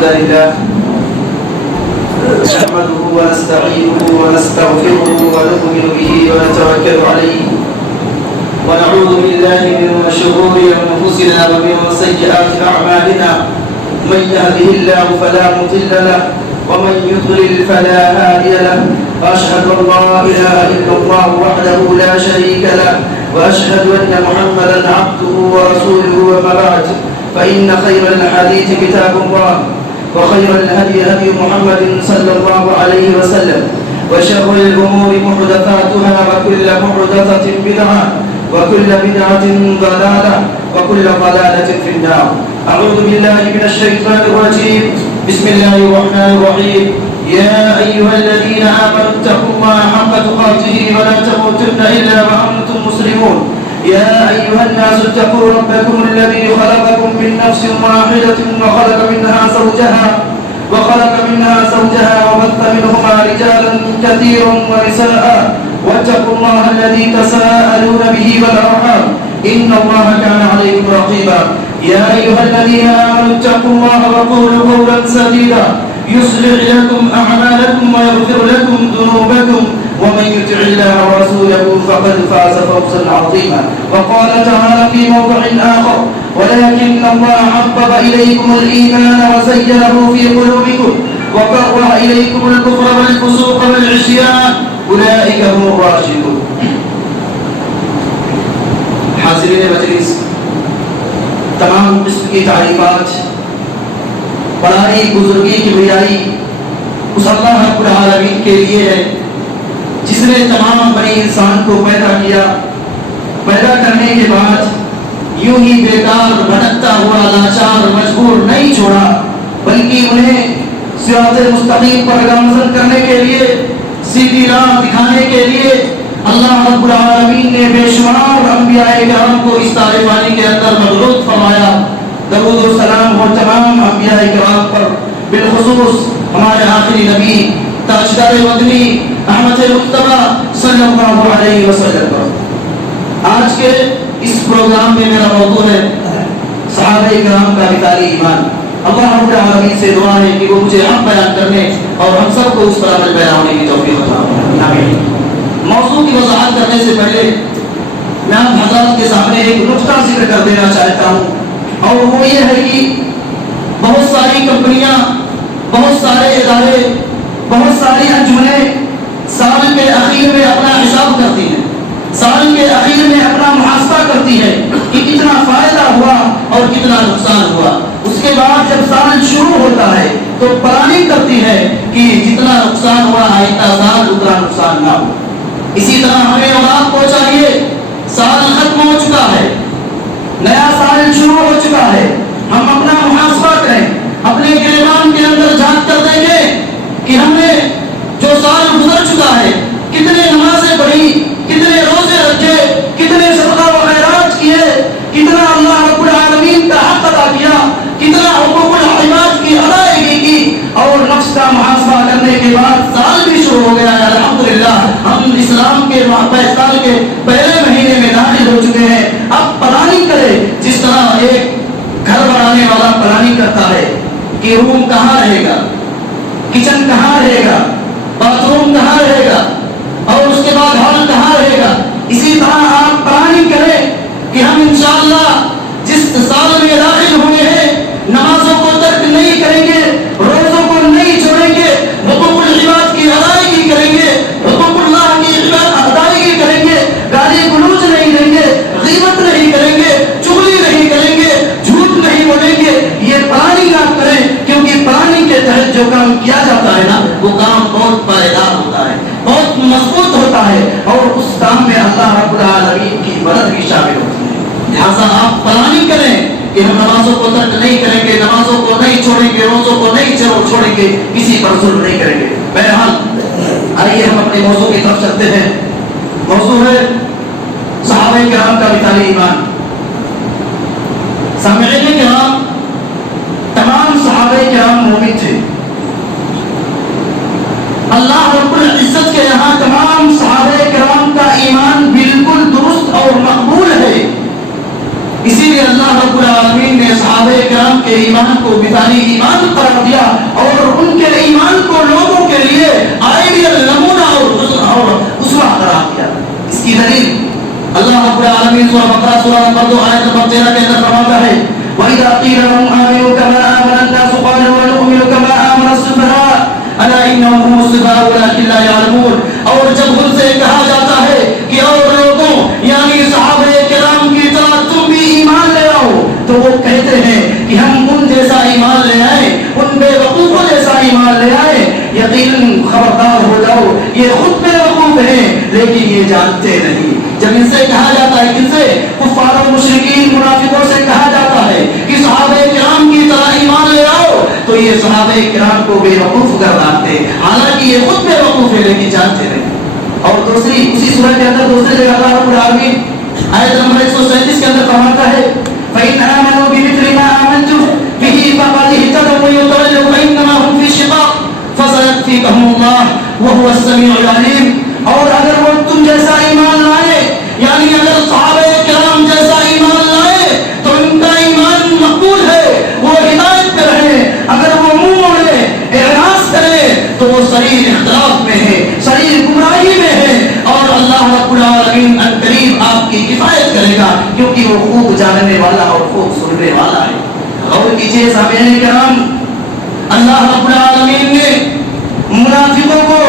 الحمد لله نحمده ونستعينه ونستغفره ونؤمن به ونتوكل عليه ونعوذ بالله من شرور أنفسنا ومن سيئات أعمالنا من يهده الله فلا مضل له ومن يضلل فلا هادي له وأشهد أن لا إله إلا الله وحده لا شريك له وأشهد أن محمدا عبده ورسوله وما بعد فإن خير الحديث كتاب الله وخير الهدي هدي محمد صلى الله عليه وسلم وشر الأمور محدثاتها وكل محدثة بدعة وكل بدعة ضلالة وكل ضلالة في النار. أعوذ بالله من الشيطان الرجيم. بسم الله الرحمن الرحيم. يا أيها الذين آمنوا اتقوا الله حق تقاته ولا تموتن إلا وأنتم مسلمون. يا أيها الناس اتقوا ربكم الذي خلقكم من نفس واحدة وخلق منها زوجها وبث منهما رجالا كثيرا ونساء واتقوا الله الذي تساءلون به والأرحام إن الله كان عليكم رقيبا. يا أيها الذين آمنوا اتقوا الله وقولوا قولا سديدا يصلح لكم أعمالكم ويغفر لكم ذنوبكم ومن يطع الله ورسوله فقد فاز فوزا عظيما. وقال تعالى في موضع آخر ولكن الله حبب إليكم الإيمان وزينه في قلوبكم وكره إليكم الكفر والفسوق والعصيان أولئك هم الراشدون. حاضرین مجلس، تمام قسم کی تعریفات بڑائی بزرگی کی بڑائی اس اللہ رب العالمین کے لیے ہے جس نے تمام بنی انسان کو پیدا کیا. پیدا کرنے کے بعد یوں ہی بیکار بھٹکتا ہوا لاچار مجبور نہیں چھوڑا بلکہ انہیں صراط مستقیم پر گامزن کرنے کے لیے سیدھی راہ دکھانے کے لیے اللہ رب العالمین نے بے شمار انبیاء کرام کو اس طالبانی کے اندر مبعوث فرمایا. درود و سلام ہو تمام انبیاء کرام پر، بالخصوص ہمارے آخری نبی تاجدار مدنی احمد مجتبی صلی اللہ علیہ وسلم پر. آج کے اس پروگرام میں میرا موضوع ہے صحابہ کرام کا مثالی ایمان. اللہ رب العالمین سے دعا ہے کہ وہ مجھے حق بیان کرنے اور ہم سب کو اس پر عمل پیرا ہونے کی توفیق عطا فرمائے. آمین. موضوع کی وضاحت کرنے سے پہلے میں آپ حضرات کے سامنے ایک نقطہ ذکر کر دینا چاہتا ہوں، اور وہ یہ ہے کہ بہت ساری کمپنیاں، بہت سارے ادارے، بہت ساری انجمنیں سال کے اخیر میں اپنا حساب کرتی ہیں، سال کے اخیر میں اپنا محاسبہ کرتی ہے کہ کتنا فائدہ ہوا اور کتنا نقصان ہوا. اس کے بعد جب سال شروع ہوتا ہے تو پلاننگ کرتی ہے کہ جتنا نقصان ہوا آئندہ سال اتنا نقصان نہ ہو. اسی طرح ہمیں اور آپ کو چاہیے، سال ختم ہو چکا ہے، نیا سال شروع ہو چکا ہے، ہم اپنا محاسبہ کریں، اپنے گریبان کے اندر جھانک کر دیکھیں کہ ہم نے جو سال گزر چکا ہے کتنے نمازیں پڑھی، کتنے روزے رکھے، کتنے صدقہ و خیرات کیے، کتنا اللہ رب العالمین کا حق ادا کیا، کتنا حقوق العباد کی ادائیگی کی. اور نفس کا محاسبہ کرنے کے بعد سال بھی شروع ہو گیا ہے. الحمدللہ ہم اسلام کے سال کے پہلے مہینے میں داخل ہو چکے ہیں. اب پلاننگ کرے جس طرح ایک گھر بنانے والا پلاننگ کرتا ہے کہ روم کہاں رہے گا، کچن کہاں رہے گا، باتھ روم کہاں رہے گا اور اس کے بعد ہال کہاں رہے گا. اسی طرح آپ پلاننگ کریں کہ ہم انشاءاللہ جس سال میں داخل ہوئے ہیں نمازوں کو ترک نہیں کریں گے، روزوں کو نہیں چھوڑیں گے، حقوق العباد کی ادائیگی کریں گے، حقوق اللہ کی ادائیگی کریں گے، گالی گلوچ نہیں دیں گے، غیبت نہیں کریں گے، چغلی نہیں کریں گے، جھوٹ نہیں بولیں گے. یہ پلاننگ آپ کریں کیونکہ پلاننگ کے تحت جو کام کیا جاتا ہے نا وہ کام بہت پائیدار ہوتا ہے، بہت مضبوط ہوتا ہے اور اس کام میں اللہ رب العالمین کی مدد بھی شامل ہوتی ہے. لہٰذا آپ پلاننگ کریں کہ ہم نمازوں کو ترک نہیں کریں گے، نمازوں کو نہیں چھوڑیں گے، روزوں کو نہیں چھوڑیں گے، کسی پر ظلم نہیں کریں گے. بہرحال آئیے ہم اپنے موضوع کی طرف چلتے ہیں. موضوع ہے صحابہ کرام کا مثالی ایمان. سامعین کرام، تمام صحابہ کرام مومن تھے. اللہ رب العزت کے یہاں تمام صحابہ کرام کا ایمان بالکل درست اور مقبول ہے. اسی لیے لیے اللہ رب العالمین نے صحابہ کرام کے ایمان کو مثالی ایمان قرار دیا اور ان کے ایمان کو لوگوں کے لیے آئیڈیل نمونہ اور اسوہ قرار دیا. اس کی دلیل اللہ رب العالمین سورہ بقرہ سورہ نمبر 2 آیت نمبر 13 کے اندر فرماتا ہے وَإِذَا قِيلَ لَهُمْ آمِنُوا كَمَا آمَنَ النَّاسُ قَالُوا وَنُؤْمِنُ كَمَا آمَنَ السُّفَهَاءُ أَلَا إِنَّهُمْ هُمُ السُّفَهَاءُ وَلَٰكِن لَّا يَعْلَمُونَ. اور جب ان سے کہا جاتا ہے کہ اور لوگوں یعنی صحابہ کرام کی طرح تم بھی ایمان لے آؤ تو وہ کہتے ہیں کہ ہم ان جیسا ایمان لے آئے, ان بے وقوفوں جیسا ایمان لے آئے. یقیناً خبردار ہو جاؤ یہ خود بے وقوف ہیں لیکن یہ جانتے نہیں. جب ان سے کہا جاتا ہے, کن سے؟ کفار و مشرکین منافقوں سے کہا جاتا ہے کہ صحابہ کرام کی طرح ایمان لے آؤ تو یہ صحابہ کرام کو بے وقوف کر ڈالتے, حالانکہ یہ خود بے وقوف ہے لیکن جانتے نہیں. اور دوسری اسی سورہ کے اندر دوسری جگہ اللہ رب العالمین آیت نمبر 137 کے اندر فرماتا ہے فَإِنْ آمَنُوا بِمِثْلِ مَا آمَنْتُمْ بِهِ فَقَدِ اهْتَدَوْا وَيُضَلُّوا فَإِنَّمَا هُمْ فِي شِقَاقٍ فَسَيَكْفِيكَهُمُ اللَّهُ وَهُوَ السَّمِيعُ الْعَلِيمُ. اور اگر وہ تم جیسا ایمان لائے یعنی اگر صحابہ کرام جیسا ایمان لائے تو ان کا ایمان مقبول ہے, وہ ہدایت پہ رہے. اگر وہ منہ موڑے اعراض کرے تو وہ صریح اختلاف میں ہے, صریح گمراہی میں ہے. اور اللہ رب العالمین عنقریب آپ کی کفایت کرے گا کیونکہ وہ خوب جاننے والا اور خوب سننے والا ہے. غور کیجیے سامعین کرام, اللہ رب العالمین نے منافقوں کو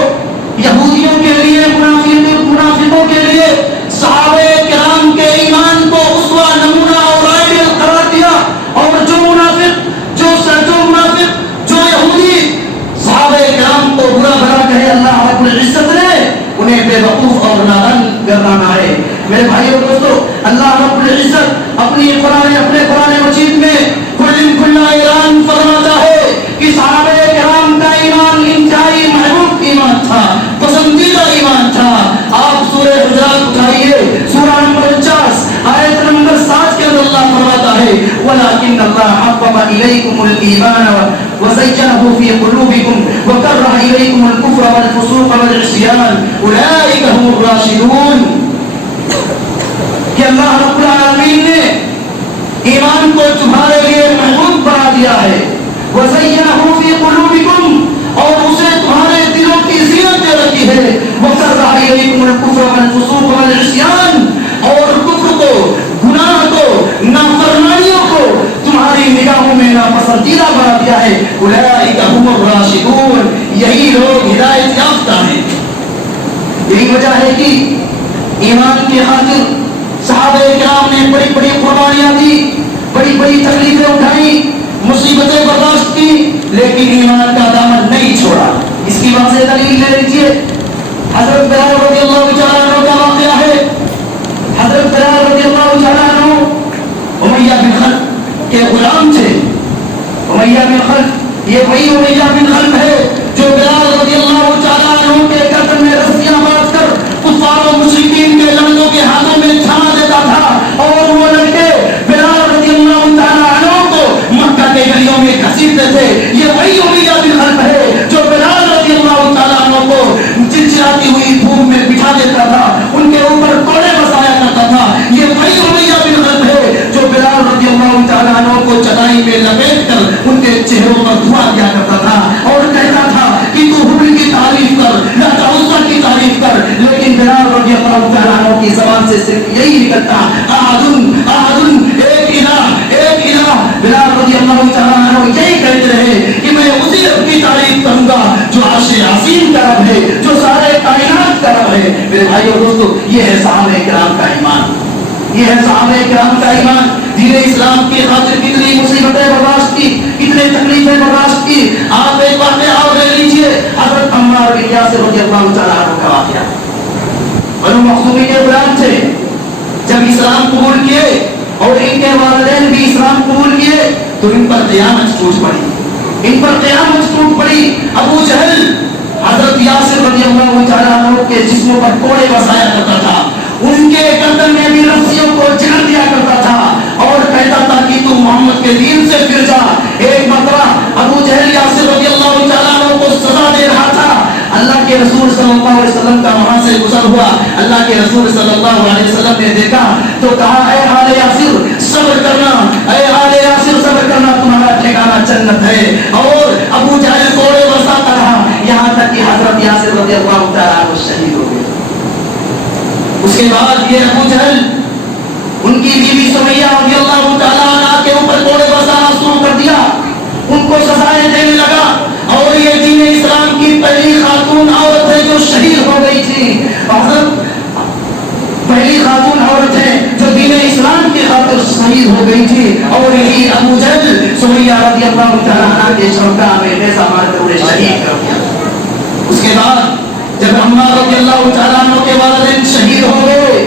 یہودیوں کے لیے منافقوں کے لیے صحابہ کرام کے ایمان کو اسوہ نمونہ اور آئیڈیل قرار دیا. اور جو یہودی صحابہ کرام کو برا بھلا کہے اللہ رب العزت نے انہیں بے وقوف اور نادان گردانا ہے. میرے بھائیو دوستو, اللہ رب العزت اپنے قرآن مجید میں کھلا اعلان فرماتا ہے کہ صحابہ کرام کا ایمان انتہائی محبوب ایمان تھا, پسندیدہ ایمان تھا. آپ سورہ حجرات اٹھائیے سورہ نمبر 50 آیت نمبر 7 کے اندر اللہ فرماتا ہے وَلَٰكِنَّ اللَّهَ حَبَّبَ إِلَيْكُمُ الْإِيمَانَ وَزَيَّنَهُ فِي قُلُوبِكُمْ وَكَرَّهَ إِلَيْكُمُ الْكُفْرَ وَالْفُسُوقَ وَالْعِصْيَانَ أُولَٰئِكَ هُمُ الرَّاشِدُونَ. کہ اللہ رب العالمین نے ایمان کو تمہارے لیے محبوب بنا دیا ہے, وَزَيَّنَهُ فِي قُلُوبِكُمْ اور اسے تمہارے دلوں کی زینت دے رکھی ہے. وَكَرَّهَ إِلَيْكُمُ الْكُفْرَ وَالْفُسُوقَ وَالْعِصْيَانَ اور کفر کو, گناہ کو, نافرمانیوں کو تمہاری نگاہوں میں ناپسندیدہ بنا دیا ہے. أُولَٰئِكَ هُمُ الرَّاشِدُونَ یہی لوگ ہدایت یافتہ ہیں. یہی وجہ ہے کہ ایمان کی خاطر صحابہ کرام نے بڑی بڑی قربانیاں دی, بڑی بڑی تکلیفیں اٹھائی, مصیبتیں برداشت کی, لیکن ایمان کا دامن نہیں چھوڑا. اس کی واضح دلیل لے لیجیے. حضرت بلال رضی اللہ تعالیٰ عنہ کا واقعہ ہے. حضرت بلال رضی اللہ تعالیٰ عنہ امیہ بن خلف کے غلام تھے. امیہ بن خلف یہ وہی امیہ بن خلف ہے جو بلال رضی اللہ تعالیٰ عنہ کے گردن میں رسیاں باندھ کر کفار و مشرکین کے لڑکوں کے ہاتھوں میں تھما دیتا تھا اور وہ لڑکے بلال رضی اللہ تعالیٰ عنہ کو مکہ کے گلیوں میں گھسیٹتے تھے. یہ وہی امیہ بن خلف ہے جو بلال رضی اللہ تعالیٰ عنہ کو چلچلاتی ہوئی دھوپ میں بٹھا دیتا تھا, ان کے اوپر کوڑے بسایا کرتا تھا. یہ وہی امیہ بن خلف ہے جو بلال رضی اللہ تعالیٰ عنہ کو چٹائی میں لپیٹ کر ان کے چہروں پر دھواں کیا کرتا تھا اور کہتا تھا کہ تو حبل کی تعریف کر, لات عزہ کی تعریف کر. لیکن بلال رضی اللہ تعالیٰ عنہ کی زبان سے صرف یہی نکلتا احدن احدن, ایک الہ. بلال رضی اللہ تعالیٰ عنہ یہی کہتے رہے کہ میں اسی رب کی تعریف کروں گا جو عرش عظیم کا رب ہے, جو سارے کائنات کا رب ہے. میرے بھائیو دوستو, یہ ہے صحابہ کرام کا ایمان, یہ ہے صحابہ کرام کا ایمان. دین اسلام کی خاطر کتنی مصیبتیں برداشت کی, کتنے تکلیفیں برداشت کی. آپ ایک واقعہ اور لے لیجیے, حضرت عمار بن یاسر رضی اللہ تعالیٰ عنہ کا واقعہ. بنو مخزومی کے غلام تھے, جب اسلام قبول کیے اور ان کے والدین بھی اسلام قبول کیے تو ان پر قیامت ٹوٹ پڑی. ابو جہل حضرت یاسر رضی اللہ تعالیٰ عنہ کے جسموں پر کوڑے برسایا کرتا تھا, ان کے گردن میں بھی رسیوں کو جکڑ دیا کرتا تھا اور کہتا تھا کہ تو محمد کے دین سے پھر جا. ایک مرتبہ ابو جہل یاسر رضی اللہ تعالیٰ عنہ کو سزا دے رہا تھا. اللہ کے رسول صلی اللہ علیہ وسلم کا وہاں سے گزر ہوا. اللہ کے رسول صلی اللہ علیہ وسلم نے دیکھا تو کہا, اے آل یاسر صبر کرنا یہ ابو جہل ان کی بیوی سمیہ رضی اللہ تعالیٰ عنہ کے اوپر کوڑے برسانا شروع کر دیا، ان کو سزائیں دینے لگا، اور یہ دین اسلام کی پہلی خاتون عورت ہے جو شہید ہو گئی تھی، پہلی خاتون عورت ہے جو دین اسلام کی خاطر شہید ہو گئی تھی، اور یہی ابو جہل سمیہ رضی اللہ تعالیٰ عنہ کے شوکا میں نیزہ مار کر انہیں شہید کر دیا۔ اس کے بعد جب عمار رضی اللہ تعالیٰ عنہ کے والدین شہید ہو گئے،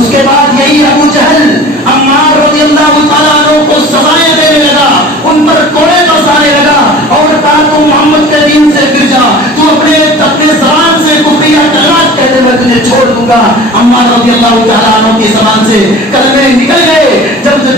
اس کے بعد یہی ابو جہل عمار رضی اللہ تعالیٰ عنہ کو سزائیں دینے لگا، ان پر کوڑے برسانے لگا، اور کہا تو محمد کے دین سے گر جا، تو اپنے زبان سے کفریہ کلمات کہتے ہوئے تجھے چھوڑ دوں گا۔ عمار رضی اللہ تعالیٰ عنہ کی زبان سے کلمے نکل گئے۔ جب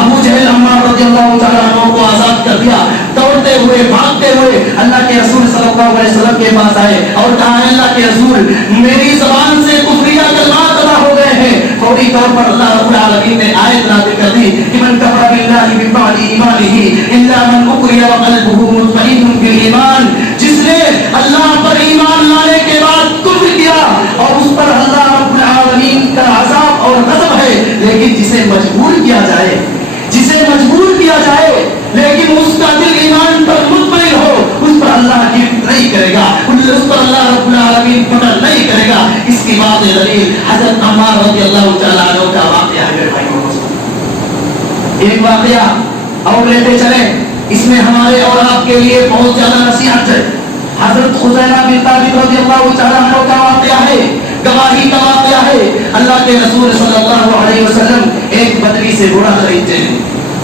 ابو جہل عمار رضی اللہ تعالیٰ عنہ کو آزاد کر دیا، دوڑتے ہوئے بھاگتے ہوئے اللہ کے رسول صلی اللہ علیہ وسلم کے پاس آئے اور کہا اللہ کے رسول میری زبان سے کفریہ کلمات ادا ہو گئے ہیں۔ فوری طور پر اللہ رب العالمین نے آیت نازل کر دی کہ من کفر باللہ من بعد ایمانہ الا من اکرہ وقلبہ مطمئن بالایمان، جس نے اللہ پر ایمان لانے کے بعد کفر کیا اور اس پر اللہ رب العالمین کا عذاب اور غضب ہے، لیکن جسے مجبور کیا جائے لیکن اس کا دل ایمان پر مطمئن ہو، اس پر اللہ گرفت نہیں کرے گا، اس پر اللہ رب العالمین پکڑ نہیں کرے گا۔ اس کی بات دلیل حضرت عمار رضی اللہ تعالیٰ عنہ کا واقعہ ہے۔ میرے بھائیوں، ایک واقعہ اور لیتے چلیں، اس میں ہمارے اور آپ کے لیے بہت زیادہ نصیحت ہے۔ حضرت خزیمہ بن ثابت رضی اللہ تعالیٰ عنہ کا واقعہ ہے، گواہی کا واقعہ ہے۔ اللہ کے رسول صلی اللہ علیہ وسلم ایک بدوی سے گھوڑا خریدتے ہیں،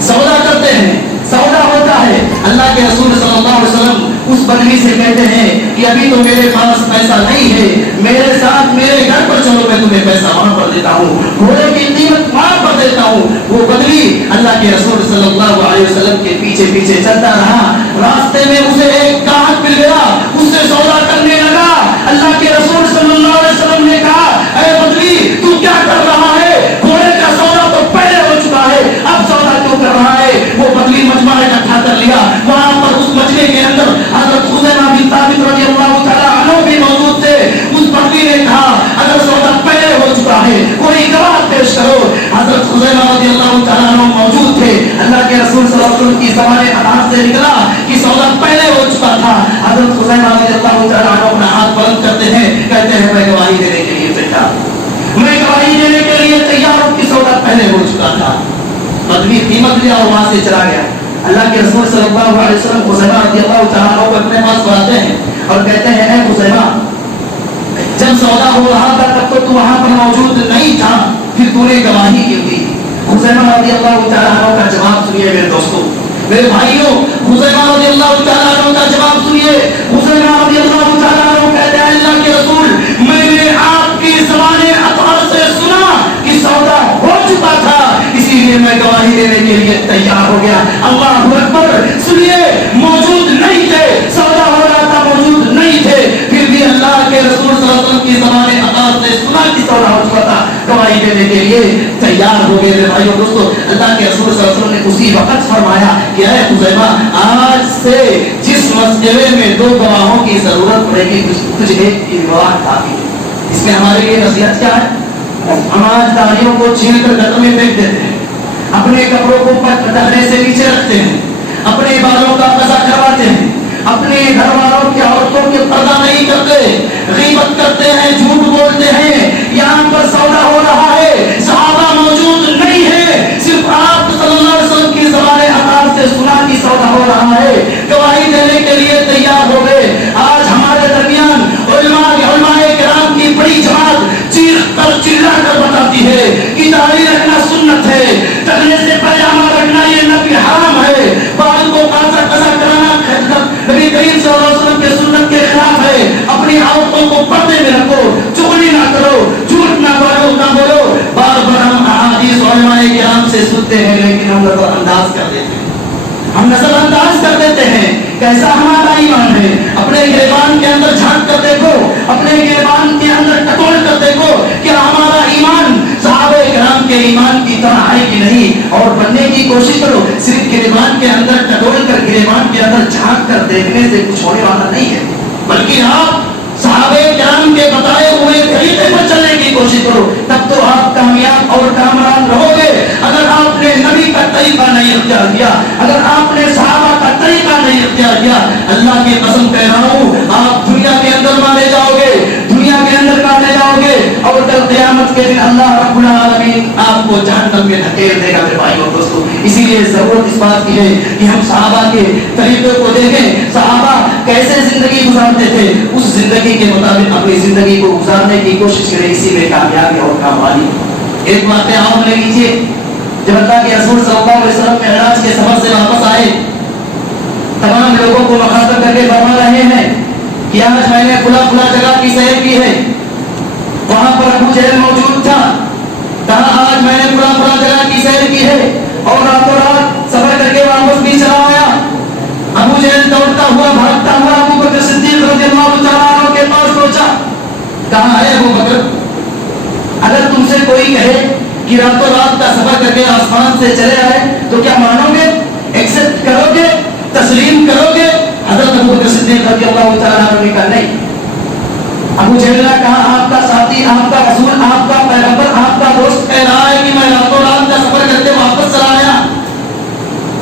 سودا کرتے ہیں، سودا ہوتا ہے۔ اللہ کے رسول صلی اللہ علیہ وسلم اس بدوی سے کہتے ہیں کہ ابھی تو میرے پاس پیسہ نہیں ہے، میرے ساتھ میرے گھر پر چلو، میں تمہیں پیسہ وہاں پر دیتا ہوں، گھوڑے کی قیمت وہاں پر دیتا ہوں۔ وہ بدوی اللہ کے رسول صلی اللہ علیہ وسلم کے پیچھے پیچھے چلتا رہا، راستے میں اسے ایک گاہک مل گیا، اس سے سودا کرنے لگا۔ اللہ کے رسول صلی اللہ علیہ وسلم نے کہا اے بدوی تو کیا کر رہا ہے؟ گھوڑے کا سودا تو پہلے ہو چکا ہے، اب سودا کیوں کر رہا ہے؟ وہ بدوی مجمع اکٹھا کر لیا، وہاں پر اس مجمع کے اندر حضرت خزیمہ بن ثابت رضی اللہ تعالیٰ عنہ بھی موجود تھے۔ اس بدوی نے کہا اگر سودا پہلے ہو چکا ہے کوئی گواہ پیش کرو۔ حضرت خزیمہ رضی اللہ تعالیٰ عنہ موجود تھے، اللہ کے رسول صلی اللہ علیہ وسلم کی زبان حال سے نکلا کہ سودا پہلے ہو چکا تھا۔ حضرت خزیمہ رضی اللہ تعالیٰ عنہ اپنا ہاتھ بلند کرتے ہیں، کہتے ہیں میں گواہی دینے کے لیے تیار ہوں، میں گواہی دینے کے لیے تیار ہوں کہ سودا پہلے ہو چکا تھا۔ بدوی قیمت لیا اور وہاں سے چلا گیا۔ اللہ کے رسول صلی اللہ علیہ وسلم خزیمہ رضی اللہ تعالیٰ عنہ کو اپنے پاس بلاتے ہیں اور کہتے ہیں اے خزیمہ جب سودا ہو رہا تھا تب تو وہاں پر موجود نہیں تھا، پھر تو نے گواہی کیوں دی؟ خزیمہ رضی اللہ تعالیٰ عنہ کا جواب سنیے میرے دوستوں، میرے بھائیوں، خزیمہ رضی اللہ تعالیٰ عنہ کا جواب سنیے۔ خزیمہ رضی اللہ تعالیٰ عنہ کہتے ہیں اللہ کے رسول میں نے آپ کی زبان اطہر سے سنا کہ سودا ہو چکا تھا، اسی لیے میں گواہی دینے کے لیے تیار ہو گیا۔ اللہ اکبر، سنیے موجود نہیں تھے، سودا ہو رہا تھا موجود نہیں تھے، پھر بھی اللہ کے رسول صلی اللہ علیہ وسلم کی زبان اطہر سے سنا کہ سودا ہو چکا تھا، گواہی دینے کے لیے تیار ہو گئے۔ میرے بھائیوں دوستوں، اللہ کے رسول صلی اللہ علیہ وسلم نے اسی وقت فرمایا کہ اے خزیمہ آج سے جس مسئلے میں دو گواہوں کی ضرورت پڑے گی تجھے ایک کی گواہ کافی ہے۔ اس میں ہمارے لیے نصیحت کیا ہے؟ ہم آج داڑھیوں کو چھیل کر گٹر میں پھینک دیتے ہیں، اپنے کپڑوں کو ٹہنے سے نیچے رکھتے ہیں، اپنے بالوں کا قضا کرواتے ہیں، اپنے گھر والوں کی عورتوں کے پردہ نہیں کرتے، غیبت کرتے ہیں، جھوٹ بولتے ہیں۔ یہاں پر سودا ہو رہا ہے، صحابہ موجود نہیں ہے، صرف آپ صلی اللہ علیہ وسلم کی زبان اطہر سے سنا کہ سودا ہو رہا ہے، گواہی دینے کے لیے تیار ہو گئے۔ آج ہمارے درمیان علماء کرام کی بڑی جماعت چیخ کر چلا کر بتاتی ہے کہ داڑھی رکھنا سنت ہے، ٹکنے سے پائجامہ رکھنا یہ نبی حرام ہے، بال کو قضا کرانا نبی کریم صلی اللہ علیہ وسلم کے سنت کے خلاف ہے، اپنی عورتوں کو پردے میں رکھو، چغلی نہ کرو، جھوٹ نہ بولو۔ بار بار ہم احادیث علماء کرام سے سنتے ہیں لیکن ہم نظر انداز کر دیتے ہیں، ہم نظر انداز کر دیتے ہیں۔ کیسا ہمارا ایمان ہے؟ اپنے گریبان کے اندر جھانک کر دیکھو، اپنے گریبان کے اندر ٹٹول کر دیکھو کہ ہمارا ایمان صحابہ کرام کے ایمان کی طرح ہے کہ نہیں، اور بننے کی کوشش کرو۔ صرف گریبان کے اندر ٹٹول کر گریبان کے اندر جھانک کر دیکھنے سے کچھ ہونے والا نہیں ہے، بلکہ آپ صحابہ کرام کے بتائے ہوئے طریقے پر چلنے کی کی کوشش کرو، تب تو آپ کامیاب اور کامران رہو گے۔ اگر آپ نے نبی کا طریقہ نہیں اختیار کیا، اگر آپ نے صحابہ کا طریقہ نہیں اختیار کیا، اللہ کی قسم کہہ رہا ہوں آپ دنیا کے اندر مارے جاؤ گے، دنیا کے اندر کاٹے جاؤ گے، اور کل قیامت کے دن اللہ رب العالمین آپ کو جہنم میں دھکیل دے گا۔ میرے بھائیو اور دوستو، اسی لیے ضرورت اس بات کی ہے کہ ہم صحابہ کے طریقے کو دیکھیں، صحابہ کیسے زندگی گزارتے تھے، اس زندگی کے مطابق اپنی زندگی کو گزارنے کی کوشش کریں، اسی میں کامیابی اور کامیابی۔ ایک واقعہ اور لے لیجیے، جب اللہ کے رسول صلی اللہ علیہ وسلم معراج کے سفر سے واپس آئے، تمام لوگوں کو مخاطب کر کے فرما رہے ہیں کہ آج میں نے فلاں فلاں جگہ کی سیر کی ہے، وہاں پر ابو جہل موجود تھا، کہا آج میں نے فلاں فلاں جگہ کی سیر کی ہے، اور راتوں رات سفر کر کے واپس بھی چلا آیا۔ ابو جہل دوڑتا ہوا بھاگتا ہوا ابو بکر صدیق رضی اللہ تعالیٰ عنہ کے پاس پہنچا، کہا ہے ابو بکر، اگر تم سے کوئی کہے کہ راتوں رات کا سفر کر کے آسمان سے چلے آئے تو کیا مانو گے، ایکسپٹ کرو گے، تسلیم کرو گے؟ حضرت ابو بکر صدیق رضی اللہ تعالیٰ عنہ نے کہا نہیں۔ ابو جہل نے کہا آپ کا ساتھی، آپ کا رسول، آپ کا پیغمبر، آپ کا دوست کہہ رہا ہے کہ میں راتوں رات کا سفر کر کے واپس چلا آیا۔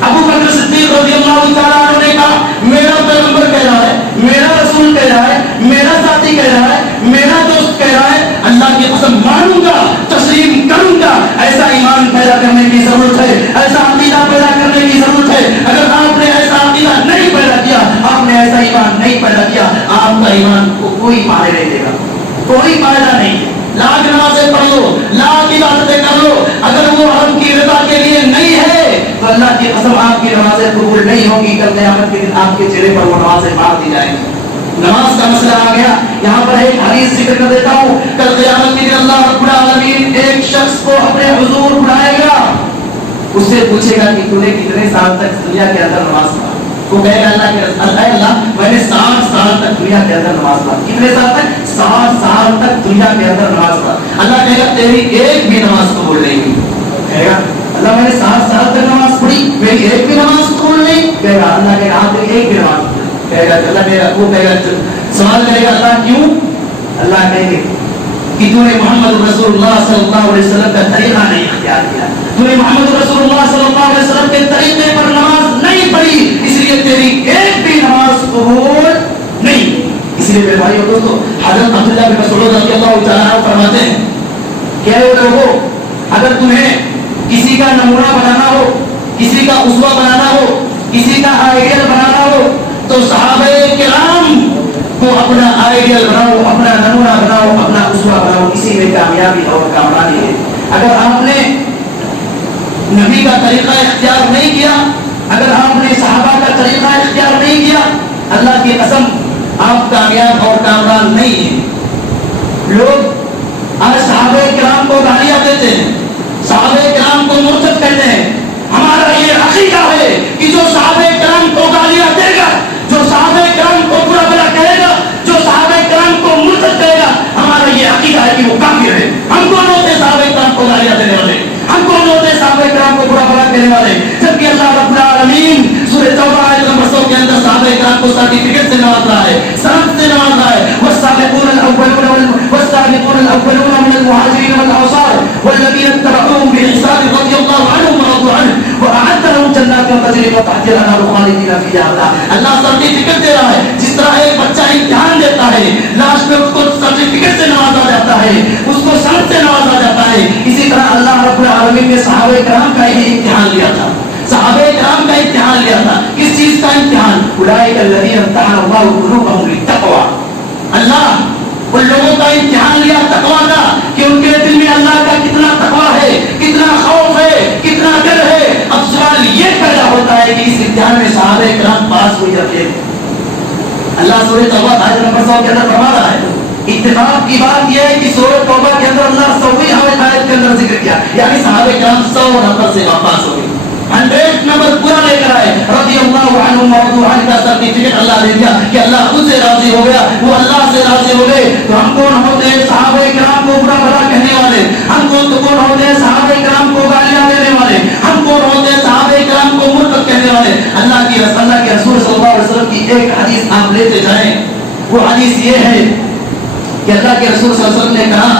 ابو بکر صدیق رضی اللہ تعالیٰ عنہ نے کہا میرا پیغمبر کہہ رہا ہے، میرا رسول کہہ رہا ہے، میرا ساتھی کہہ رہا ہے، میرا دوست کہہ رہا ہے، اللہ کی قسم مانوں گا، تسلیم کروں گا۔ ایسا ایمان پیدا کرنے کی ضرورت ہے، ایسا عقیدہ پیدا کرنے کی ضرورت ہے۔ اگر آپ نے ایسا عقیدہ نہیں پیدا کیا، آپ نے ایسا ایمان نہیں پیدا کیا، آپ کا ایمان کو کوئی فائدہ نہیں دے گا، کوئی فائدہ نہیں۔ لاکھ نمازیں پڑھ لو، لاکھ عبادتیں کر لو، اگر وہ رب کی رضا کے لیے نہیں ہے تو اللہ کی قسم آپ کی نمازیں قبول نہیں ہوگی۔ کل قیامت کے دن آپ کے چہرے پر وہ نمازیں مار دی جائیں گی۔ نماز کا مسئلہ آ گیا، یہاں پر ایک حدیث ذکر کر دیتا ہوں۔ کل قیامت کے دن اللہ رب العالمین ایک شخص کو اپنے حضور بلائے گا، اس سے پوچھے گا کہ تو نے کتنے سال تک دنیا کے اندر نماز پڑھا؟ وہ کہے گا اللہ میں نے 60 سال تک دنیا کے اندر نماز پڑھا۔ کتنے سال تک؟ 60 سال تک دنیا کے اندر نماز پڑھا۔ اللہ کہے گا تیری ایک بھی نماز قبول نہیں ہوئی۔ کہے گا اللہ میں نے 60 سال تک نماز پڑھی، میری ایک بھی نماز قبول نہیں؟ کہے گا اللہ کہے گا ہاں تیری ایک بھی نماز قبول۔ کہے گا اللہ کہے گا، وہ کہے گا سوال کرے گا اللہ کیوں؟ اللہ کہے گا کہ تو نے محمد رسول اللہ صلی اللہ علیہ وسلم کا طریقہ نہیں اختیار کیا، تو نے محمد رسول اللہ صلی اللہ علیہ وسلم کے طریقے پر نماز نہیں پڑھی، اس لیے تیری ایک بھی نماز قبول نہیں۔ اس لیے میرے بھائی اور دوستو، حضرت عبداللہ بن مسعود رضی اللہ تعالیٰ عنہ فرماتے ہیں کہ اے لوگوں، اگر تمہیں کسی کا نمونہ بنانا ہو، کسی کا اسوہ بنانا ہو، کسی کا آئیڈیل بنانا ہو تو صحابہ کرام کو اپنا آئیڈیل بناؤ، اپنا نمونہ بناؤ، اپنا اسوہ بناؤ، اسی میں کامیابی اور کامرانی ہے۔ اگر آپ نے نبی کا طریقہ اختیار نہیں کیا، اگر آپ نے صحابہ کا طریقہ اختیار نہیں کیا، اللہ کی قسم آپ کامیاب اور کامران نہیں ہیں۔ لوگ آج صحابہ کرام کو گالیاں دیتے ہیں، صحابہ کرام کو مرتد کہتے ہیں۔ ہمارا یہ عقیدہ ہے کہ جو صحابہ کرام کو گالیاں دے گا، جو صحابہ کرام کو برا بھلا کہے گا، جو صحابہ کرام کو مرتد کہے گا، ہمارا یہ عقیدہ ہے کہ وہ کافر ہے۔ ہم کون ہوتے صحابہ کرام کو گالیاں دینے والے؟ ہم کون ہوتے صحابہ کرام کو برا بھلا کہنے والے؟ جبکہ اللہ رب العالمین سورہ توبہ آیت نمبر 100 کے اندر صحابہ کرام کو سرٹیفکیٹ سے نواز رہا ہے، سند سے نواز رہا ہے۔ والسابقون الاولون من المهاجرين والانصار والذين اتبعوهم باحسان رضي الله عنهم ورضوا عنه واعد لهم جنات تجري من تحتها الانهار خالدين فيها ابدا۔ اللہ سرٹیفکیٹ دے رہا ہے، جس طرح ایک بچہ امتحان دیتا ہے، لاسٹ میں اس کو سرٹیفکیٹ سے نوازا جاتا ہے، اس کو سند سے نوازا جاتا ہے، اسی طرح اللہ رب العالمین نے صحابہ کرام کا ہی امتحان لیا تھا، صحابہ کرام کا امتحان لیا تھا۔ کس چیز کا امتحان؟ اولئک الذین امتحن اللہ قلوبهم للتقوى۔ اللہ ان لوگوں کا امتحان لیا تقویٰ کا کہ ان کے دل میں اللہ کا کتنا تقویٰ ہے، کتنا خوف ہے، کتنا ڈر ہے۔ اب سوال یہ پیدا ہوتا ہے کہ اس امتحان میں صحابہ کرام پاس ہوئی رکھے۔ اللہ سورہ توبہ آیت نمبر 100 کے اندر فرما رہا ہے۔ اتفاق کی بات یہ ہے کہ سورہ توبہ کے اندر اللہ 100ویں آیت کے اندر ذکر کیا، یعنی صحابہ کرام 100 نمبر سے پاس ہو گئے، 100 نمبر پورا لے کر آئے۔ رضی اللہ عنہم ورضوا عنہ کا سرٹیفکیٹ اللہ دے دیا کہ اللہ خود سے راضی ہو گیا، وہ اللہ سے راضی ہو گئے۔ تو ہم کون ہوتے ہیں صحابہ کرام کو برا بھلا کہنے والے؟ ہم کون ہوتے ہیں صحابہ کرام کو گالیاں دینے والے؟ ہم کون ہوتے ہیں صحابہ کرام کو مرتد کہنے والے؟ اللہ کے رسول صلی اللہ علیہ وسلم کی ایک حدیث آپ لیتے جائیں، وہ حدیث یہ ہے کہ اللہ کے رسول صلی اللہ علیہ وسلم نے کہا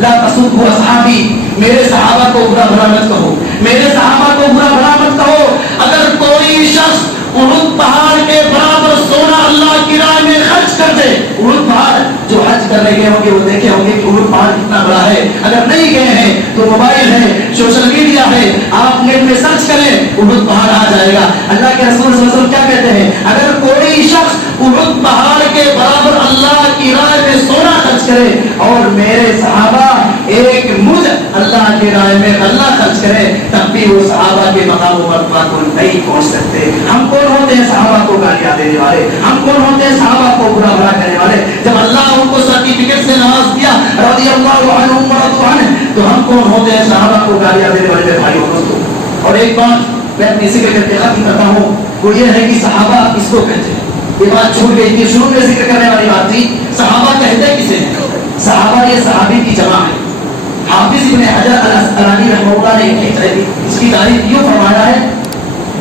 لا تسبوا اصحابی، میرے صحابہ کو برا بھلا مت کہو، میرے صحابہ کو برا بھلا مت کہو۔ اگر کوئی شخص احد پہاڑ کے برابر سونا اللہ کی راہ میں خرچ کر دے، احد پہاڑ جو حج کرنے گئے ہوں گے وہ دیکھے ہوں گے کہ احد پہاڑ کتنا بڑا ہے، اگر نہیں گئے ہیں تو موبائل ہے، سوشل میڈیا ہے، آپ نیٹ میں سرچ کریں احد پہاڑ آ جائے گا۔ اللہ کے رسول صلی اللہ علیہ وسلم کیا کہتے ہیں؟ اگر کوئی شخص احد پہاڑ کے برابر اللہ کی راہ میں سونا خرچ کرے اور میرے صحابہ ایک مجھ اللہ کی راہ میں غلہ خرچ کرے، تب بھی وہ صحابہ کے مقام و مرتبہ کو نہیں پہنچ سکتے۔ ہم کون ہوتے ہیں صحابہ کو گالیاں دینے والے؟ ہم کون ہوتے ہیں صحابہ کو برا بھلا کرنے والے؟ جب اللہ ان کو سرٹیفکیٹ سے نواز دیا رضی اللہ عنہم ورضوا عنہ، تو ہم کون ہوتے ہیں صحابہ کو گالیاں دینے والے میرے بھائیوں دوستوں؟ اور ایک بات میں اپنی ذکر کر کے ختم کرتا ہوں، وہ یہ ہے کہ صحابہ کس کو کہتے ہیں؟ یہ بات چھوٹ گئی تھی، شروع میں ذکر کرنے والی بات تھی۔ صحابہ کہتے کسے ہیں؟ صحابہ یہ صحابی کی جمع ہے۔ حافظ ابن حجر الاسقلانی رحمہ اللہ نے اس کی تعریف یوں فرمایا ہے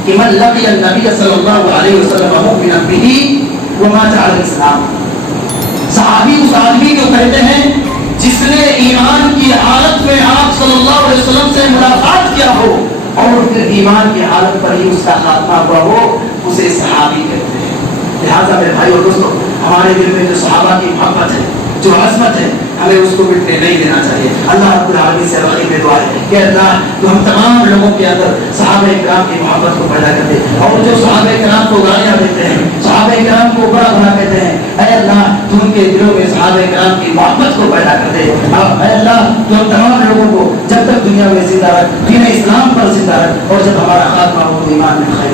کہ من لقی النبی صلی اللہ علیہ وسلم مؤمنا به ومات علی الاسلام، صحابی اس آدمی کو کہتے ہیں جس نے ایمان کی حالت میں آپ صلی اللہ علیہ وسلم سے ملاقات کیا ہو اور پھر ایمان کی حالت پر ہی اس کا خاتمہ ہوا ہو، اسے صحابی کہتے ہیں۔ لہٰذا میرے بھائی اور دوستوں، ہمارے دل میں جو صحابہ کی محبت ہے، جو عظمت ہے، ہمیں اس کو مٹنے نہیں دینا چاہیے۔ اللہ رب العالمین سے غریب دعا ہے کہ اللہ تو ہم تمام لوگوں کے اندر صحابہ کرام کی محبت کو پیدا کر دے، اور جو صحابہ کرام کو گالیاں دیتے ہیں، صحابہ کرام کو برا بھلا کہتے ہیں، اے اللہ تو ان کے دلوں میں صحابہ کرام کی محبت کو پیدا کر دے۔ اے اللہ تو ہم تمام لوگوں کو جب تک دنیا میں زندہ رکھ، دین اسلام پر زندہ رکھ، اور جب ہمارا خاتمہ ہو ایمان میں خیر